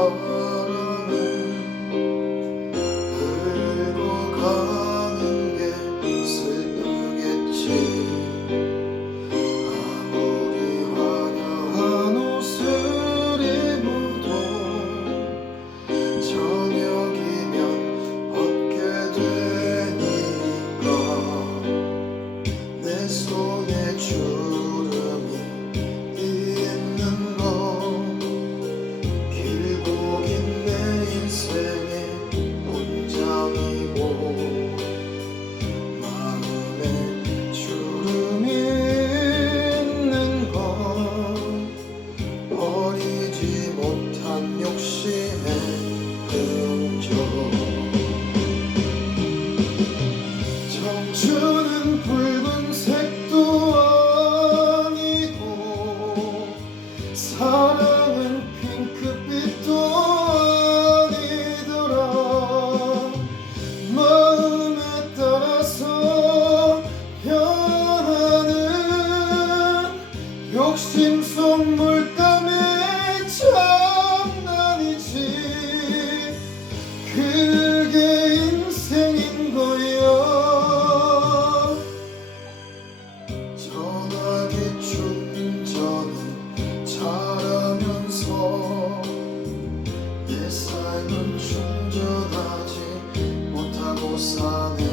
가면은 울고 가는 게 슬프겠지 아무리 화려한 옷을 입어도 저녁이면 벗게 되니까 내 손에 주 사랑은 핑크빛도 삶은 충전하지 못하고 살